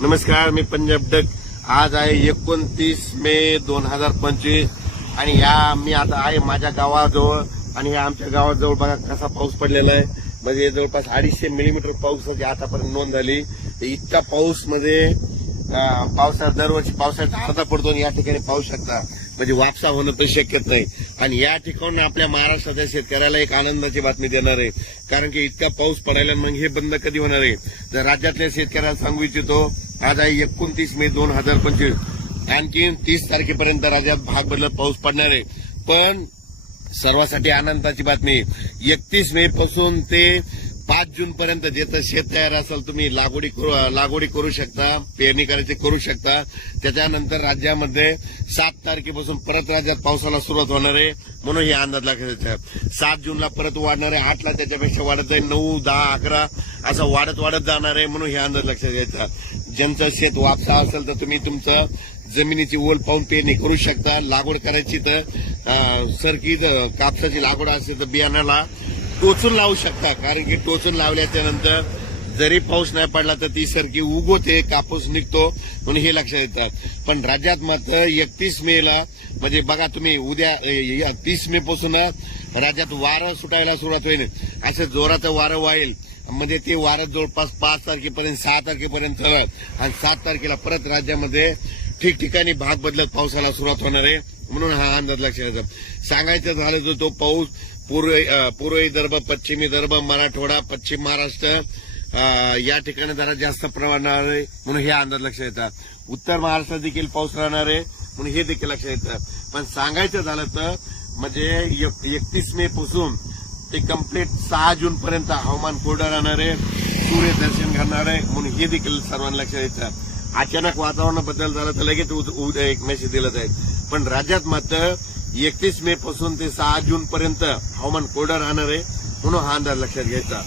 नमस्कार, मी पंजाब डक. आज आहे 29 मे 2025 आणि मी आता आहे माझ्या गावाजवळ आणि आमच्या गावाजवळ बघा कसा पाऊस पडलेला आहे. म्हणजे जवळपास 250 मिलीमीटर पाऊस आतापर्यंत नोंद झाली. इतका पाऊस म्हणजे पावसाळ्यात दरवर्षी पावसाळ्यात अर्धा पडतो आणि या ठिकाणी पाहू शकता म्हणजे वापसा होणं पण शक्यच नाही. आणि या ठिकाणी आपल्या महाराष्ट्राच्या शेतकऱ्याला एक आनंदाची बातमी देणार आहे, कारण की इतका पाऊस पडायला मग हे बंद कधी होणार आहे. तर राज्यातल्या शेतकऱ्याला सांगू इच्छितो, आज आहे 29 मे 2025. आणखी 30 तारखेपर्यंत राज्यात भाग बदलत पाऊस पडणार आहे. पण सर्वांसाठी आनंदाची बातमी, 31 मे पासून ते 5 जून पर्यंत जेथं शेत तयार असेल तुम्ही लागवडी करू शकता, पेरणी करायची करू शकता. त्याच्यानंतर राज्यामध्ये 7 तारखेपासून परत राज्यात पावसाला सुरुवात होणार आहे. म्हणून हे अंदाज लक्षात 7 जूनला परत वाढणार आहे, 8ला त्याच्यापेक्षा वाढत जाईल, 9, 10, 11 असं वाढत जाणार आहे. म्हणून हे अंदाज लक्षात घ्यायचा. ज्यांचं शेत वापसा असेल तर तुम्ही तुमचं जमिनीची ओल पाहून पेरणी करू शकता. लागवड करायची तर सरकी कापसाची लागवड असेल तर बियाण्याला टोचून लावू शकता, कारण की टोचून लावल्याच्या नंतर जरी पाऊस नाही पडला तर ती सरकी उगवते, कापूस निघतो. म्हणून हे लक्षात येतात. पण राज्यात मात्र 31 मेला म्हणजे बघा तुम्ही उद्या 30 मे पासून राज्यात वारं सुटायला सुरुवात होईल. असं जोराचं वारं वाईल म्हणजे ते वारं जवळपास 5 तारखेपर्यंत 6 तारखेपर्यंत चालत आणि 7 तारखेला परत राज्यामध्ये ठिकठिकाणी भाग बदलत पावसाला सुरुवात होणार आहे. म्हणून हा अंदाज लक्षात येतो. सांगायचं झालं तर तो पाऊस पूर्व विदर्भ, पश्चिम विदर्भ, मराठवाडा, पश्चिम महाराष्ट्र या ठिकाणी जरा जास्त प्रमाणात आहे. म्हणून हे अंदाज लक्षात येतात. उत्तर महाराष्ट्रात देखील पाऊस राहणार आहे, म्हणून हे देखील लक्षात येतं. पण सांगायचं झालं तर म्हणजे 31 मे पासून ते कंप्लीट 6 जून पर्यंत हवामान कोरडं राहणार आहे, सूर्यदर्शन घडणार आहे. म्हणून हे देखील सर्वांना लक्षात येतं. अचानक वातावरण बदल झाला तर लगेच उद्या एक मेसेज दिला जाईल. पण राज्यात मात्र 31 मे पासून ते 6 जून पर्यंत हवामान कोरडं राहणार आहे. म्हणून हा अंदाज लक्षात घ्यायचा.